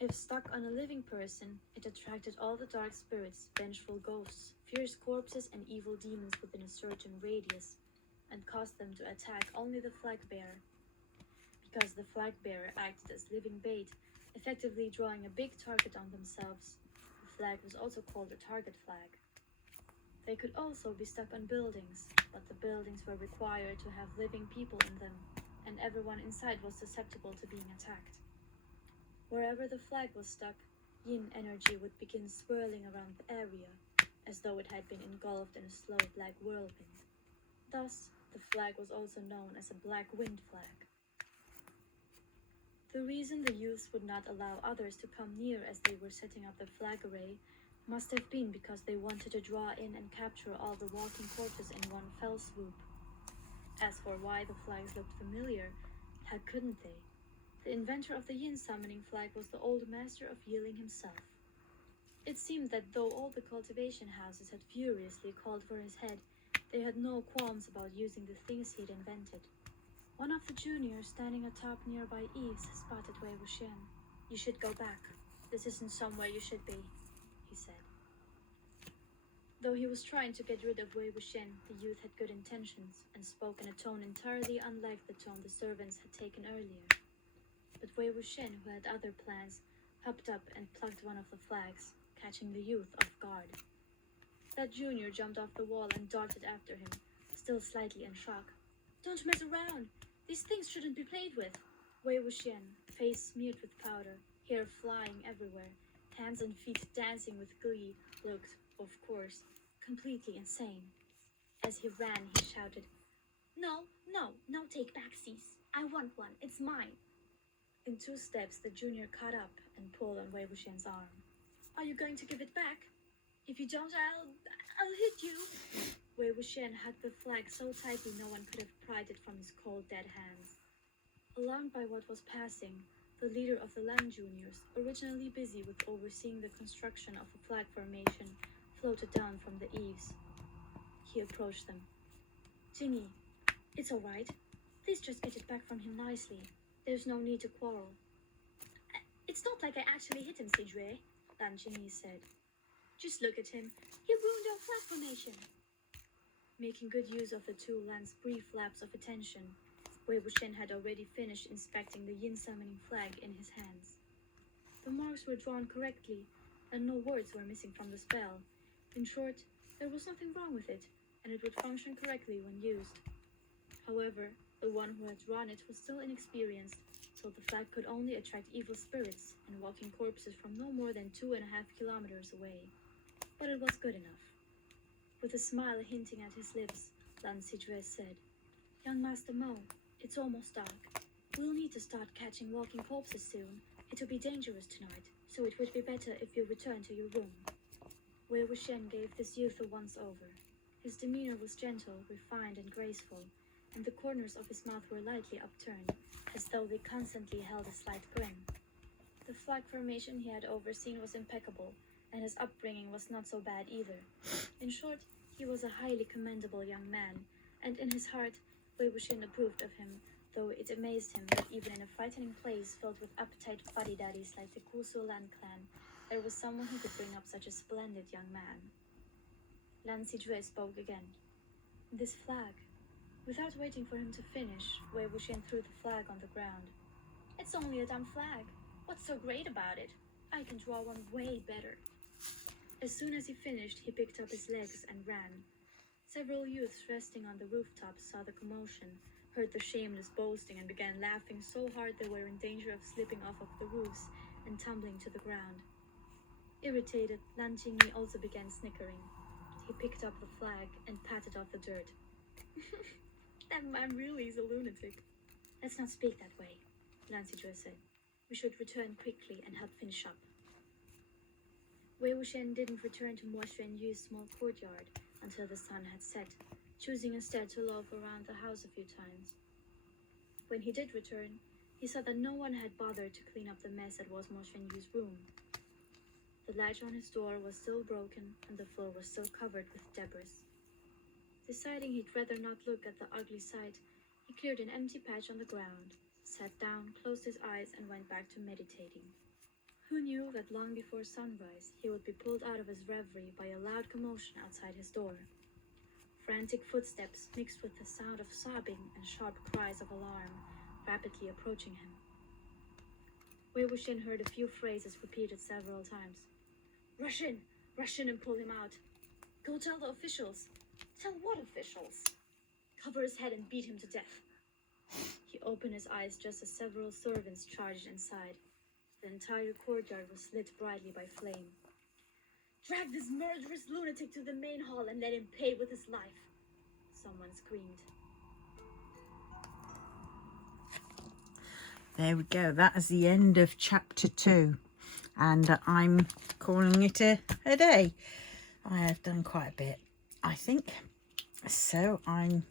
If stuck on a living person, it attracted all the dark spirits, vengeful ghosts, fierce corpses, and evil demons within a certain radius, and caused them to attack only the flag bearer. Because the flag bearer acted as living bait, effectively drawing a big target on themselves, flag was also called a target flag. They could also be stuck on buildings, but the buildings were required to have living people in them, and everyone inside was susceptible to being attacked. Wherever the flag was stuck, yin energy would begin swirling around the area, as though it had been engulfed in a slow black whirlwind. Thus, the flag was also known as a black wind flag. The reason the youths would not allow others to come near as they were setting up the flag array must have been because they wanted to draw in and capture all the walking corpses in one fell swoop. As for why the flags looked familiar, how couldn't they? The inventor of the yin summoning flag was the old master of Yiling himself. It seemed that though all the cultivation houses had furiously called for his head, they had no qualms about using the things he'd invented. One of the juniors standing atop nearby eaves spotted Wei Wuxian. "You should go back. This isn't somewhere you should be," he said. Though he was trying to get rid of Wei Wuxian, the youth had good intentions and spoke in a tone entirely unlike the tone the servants had taken earlier. But Wei Wuxian, who had other plans, hopped up and plucked one of the flags, catching the youth off guard. That junior jumped off the wall and darted after him, still slightly in shock. "Don't mess around! These things shouldn't be played with!" Wei Wuxian, face smeared with powder, hair flying everywhere, hands and feet dancing with glee, looked, of course, completely insane. As he ran, he shouted, No take backsies. I want one. It's mine." In 2 steps, the junior caught up and pulled on Wei Wuxian's arm. "Are you going to give it back? If you don't, I'll hit you." Wei Wuxian had the flag so tightly no one could have pried it from his cold, dead hands. Alarmed by what was passing, the leader of the Lan Juniors, originally busy with overseeing the construction of a flag formation, floated down from the eaves. He approached them. "Jingyi, it's all right. Please just get it back from him nicely. There's no need to quarrel." "It's not like I actually hit him, Sijue," Lan Jingyi said. "Just look at him. He ruined our flag formation." Making good use of the 2 Lan's brief lapse of attention, Wei Wuxian had already finished inspecting the yin summoning flag in his hands. The marks were drawn correctly, and no words were missing from the spell. In short, there was nothing wrong with it, and it would function correctly when used. However, the one who had drawn it was still inexperienced, so the flag could only attract evil spirits and walking corpses from no more than 2.5 kilometers away. But it was good enough. With a smile hinting at his lips, Lan Sijue said, "Young Master Mo, it's almost dark. We'll need to start catching walking corpses soon. It'll be dangerous tonight, so it would be better if you return to your room." Wei Wuxian gave this youth a once-over. His demeanor was gentle, refined, and graceful, and the corners of his mouth were lightly upturned, as though they constantly held a slight grin. The flag formation he had overseen was impeccable, and his upbringing was not so bad either. In short, he was a highly commendable young man, and in his heart, Wei Wuxian approved of him, though it amazed him that even in a frightening place filled with uptight fuddy-duddies like the Kusu Lan clan, there was someone who could bring up such a splendid young man. Lan Sijue spoke again. "This flag." Without waiting for him to finish, Wei Wuxian threw the flag on the ground. "It's only a dumb flag. What's so great about it? I can draw one way better." As soon as he finished, he picked up his legs and ran. Several youths resting on the rooftops saw the commotion, heard the shameless boasting, and began laughing so hard they were in danger of slipping off of the roofs and tumbling to the ground. Irritated, Lan Jingyi also began snickering. He picked up the flag and patted off the dirt. "That man really is a lunatic." "Let's not speak that way," Lan Sijue said. "We should return quickly and help finish up." Wei Wuxian didn't return to Mo Xuanyu's small courtyard until the sun had set, choosing instead to loaf around the house a few times. When he did return, he saw that no one had bothered to clean up the mess that was Mo Xuanyu's room. The latch on his door was still broken, and the floor was still covered with debris. Deciding he'd rather not look at the ugly sight, he cleared an empty patch on the ground, sat down, closed his eyes, and went back to meditating. Who knew that long before sunrise, he would be pulled out of his reverie by a loud commotion outside his door. Frantic footsteps mixed with the sound of sobbing and sharp cries of alarm, rapidly approaching him. Wei Wuxian heard a few phrases repeated several times. Rush in and pull him out. Go tell the officials. Tell what officials? Cover his head and beat him to death. He opened his eyes just as several servants charged inside. The entire courtyard was lit brightly by flame. Drag this murderous lunatic to the main hall and let him pay with his life, someone screamed. There we go. That is the end of chapter 2. And I'm calling it a day. I have done quite a bit, I think. So I'm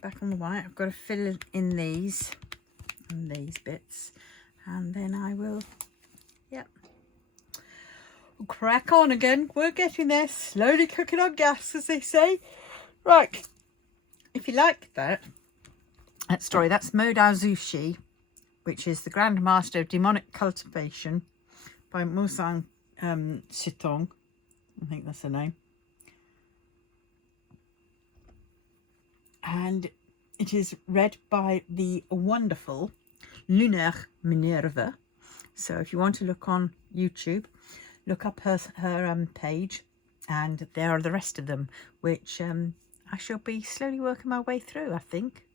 back on the white. I've got to fill in these and these bits. And then I will, we'll crack on again. We're getting there. Slowly cooking on gas, as they say. Right. If you like that story, that's Modao Zushi, which is the Grand Master of Demonic Cultivation by Musang Sitong. I think that's the name. And it is read by the wonderful Lunaire Minerva. So if you want to look on YouTube, look up her page, and there are the rest of them, which I shall be slowly working my way through, I think.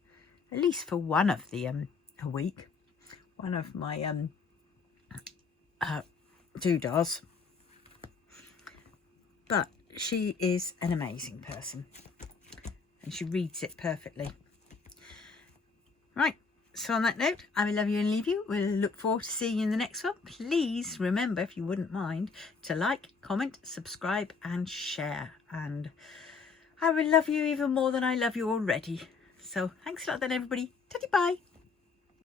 At least for one of the a week. One of my doodahs. But she is an amazing person. And she reads it perfectly. Right. So on that note, I will love you and leave you. We'll look forward to seeing you in the next one. Please remember, if you wouldn't mind, to like, comment, subscribe and share. And I will love you even more than I love you already. So thanks a lot then, everybody. Ta-ta, bye.